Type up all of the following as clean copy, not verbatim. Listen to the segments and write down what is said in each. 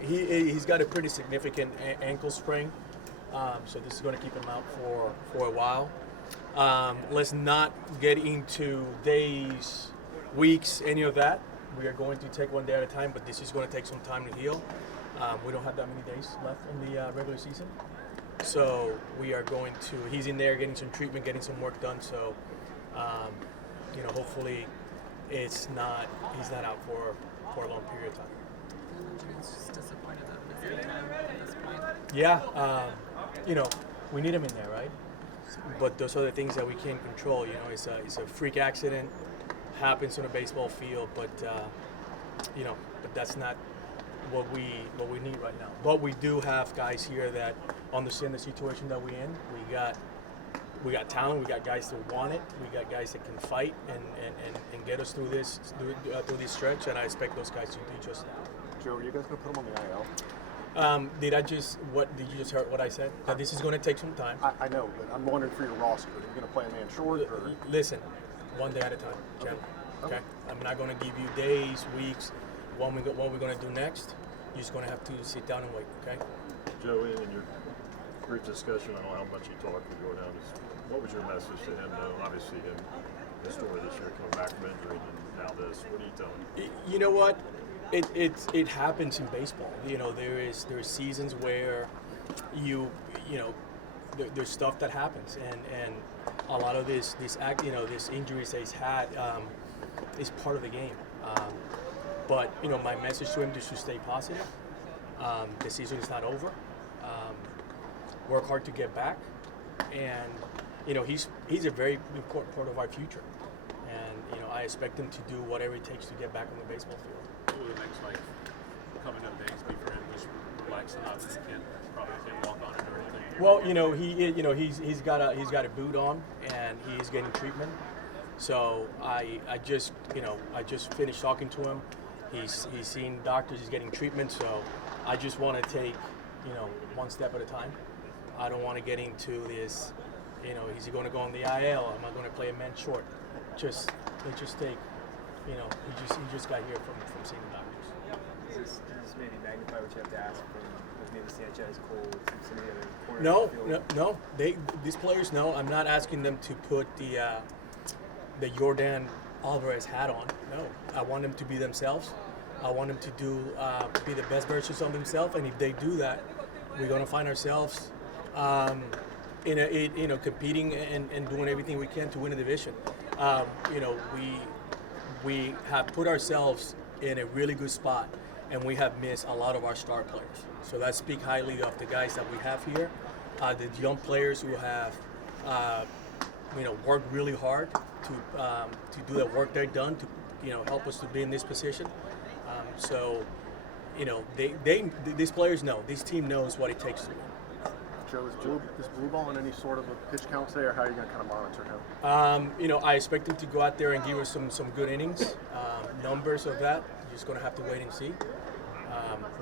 He's got a pretty significant ankle sprain, so this is going to keep him out for a while. Let's not get into days, weeks, any of that. We are going to take one day at a time, but this is going to take some time to heal. We don't have that many days left in the regular season, so we are going to. He's in there getting some treatment, getting some work done. So, hopefully, he's not out for a long period of time. Just disappointed that missing time at this point. Yeah, we need him in there, right? But those are the things that we can't control. It's a freak accident, happens on a baseball field, but that's not what we need right now. But we do have guys here that understand the situation that we're in. We got talent. We got guys that want it. We got guys that can fight and get us through this stretch. And I expect those guys to do just that. Joe, are you guys gonna put him on the IL? Did you just hear what I said? That this is going to take some time. I know, but I'm wondering for your roster. Are you going to play a man short? Or? Listen, one day at a time, Jim. Okay? I'm not going to give you days, weeks, what we're going to do next. You're just going to have to sit down and wait, okay? Joe, in your brief discussion, I don't know how much you talked with Yordan. What was your message to him? Obviously, his story this year, coming back from injury, and now this. What are you telling him? You know what? It happens in baseball. There is seasons where there's stuff that happens, and a lot of this injuries that he's had is part of the game. But my message to him is to stay positive. The season is not over. Work hard to get back, and he's a very important part of our future. And I expect him to do whatever it takes to get back on the baseball field. What will the next coming up days be for him? Just relax and obviously can't walk on it or anything. Well, he's got a boot on and he's getting treatment. So I just finished talking to him. He's seeing doctors. He's getting treatment. So I just want to take one step at a time. I don't want to get into this. Is he going to go on the IL? Am I going to play a man short? Just take. He just got here from seeing the doctors. Does this maybe magnify what you have to ask from maybe Sanchez, Cole, some of the other corners? No. These players know. I'm not asking them to put the Yordan Alvarez hat on. No, I want them to be themselves. I want them to be the best versions of themselves. And if they do that, we're gonna find ourselves competing and doing everything we can to win a division. We have put ourselves in a really good spot, and we have missed a lot of our star players. So that speaks highly of the guys that we have here, the young players who have, worked really hard to do the work they've done to, help us to be in this position. These players know, this team knows what it takes to win. Joe, is Blue Ball in any sort of a pitch count today, or how are you going to kind of monitor him? I expect him to go out there and give us some good innings. Numbers of that, you're just going to have to wait and see.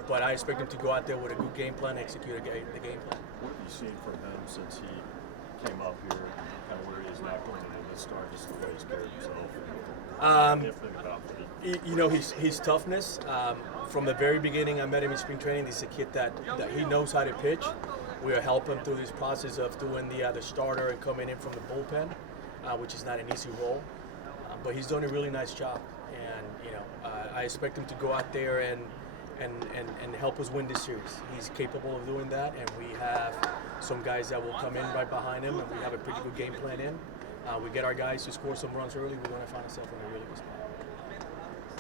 But I expect him to go out there with a good game plan, execute the game plan. What have you seen from him since he came up here, kind of where he is now going into this start, just the way he's carried himself? His toughness. From the very beginning, I met him in spring training. He's a kid that he knows how to pitch. We are helping through this process of doing the starter and coming in from the bullpen, which is not an easy role. But he's done a really nice job, and I expect him to go out there and help us win this series. He's capable of doing that, and we have some guys that will come in right behind him, and we have a pretty good game plan in. We get our guys to score some runs early, we're going to find ourselves in a really good spot.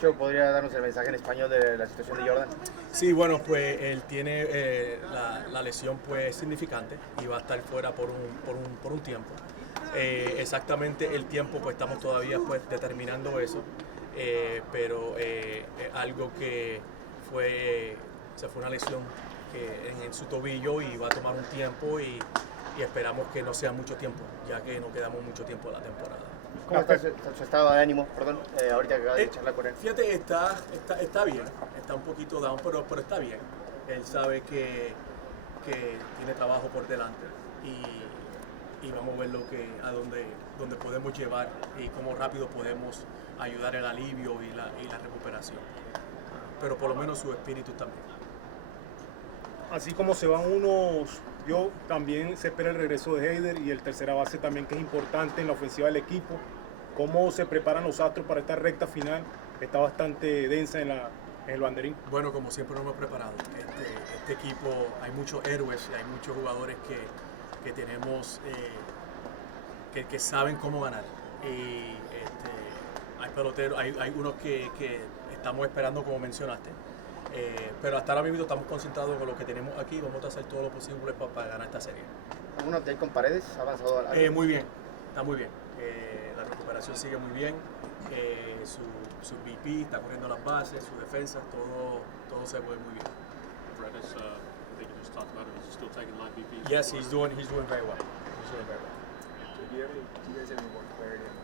Joe, ¿podría darnos el mensaje en español de la situación de Yordan? Sí, bueno, pues él tiene la lesión pues significante y va a estar fuera por un tiempo. Exactamente el tiempo pues estamos todavía pues determinando eso, pero algo que fue una lesión en su tobillo y va a tomar un tiempo y esperamos que no sea mucho tiempo, ya que no quedamos mucho tiempo en la temporada. ¿Cómo está su estado de ánimo? Perdón, ahorita que acaba de charlar con él. Fíjate, está bien, está un poquito down, pero está bien. Él sabe que tiene trabajo por delante y vamos a ver a dónde podemos llevar y cómo rápido podemos ayudar el alivio y la recuperación. Pero por lo menos su espíritu también. así como se van unos, yo también se espera el regreso de Heider y el tercera base también, que es importante en la ofensiva del equipo. ¿Cómo se preparan los Astros para esta recta final? Está bastante densa en el banderín. Bueno, como siempre nos hemos preparado. Este equipo, hay muchos héroes, hay muchos jugadores que tenemos que saben cómo ganar. Y hay peloteros, hay unos que estamos esperando, como mencionaste. Pero hasta ahora mismo estamos concentrados con lo que tenemos aquí. Vamos a hacer todo lo posible para ganar esta serie. ¿Un update con Paredes? ¿Ha avanzado a la... Muy bien, está muy bien. La recuperación sigue muy bien. Su BP está corriendo las bases, su defensa, todo se mueve muy bien. Paredes, I think you just talked about it. He's still taking live BP. Yes, he's doing very well. He's doing very well. Do you guys have any more clarity on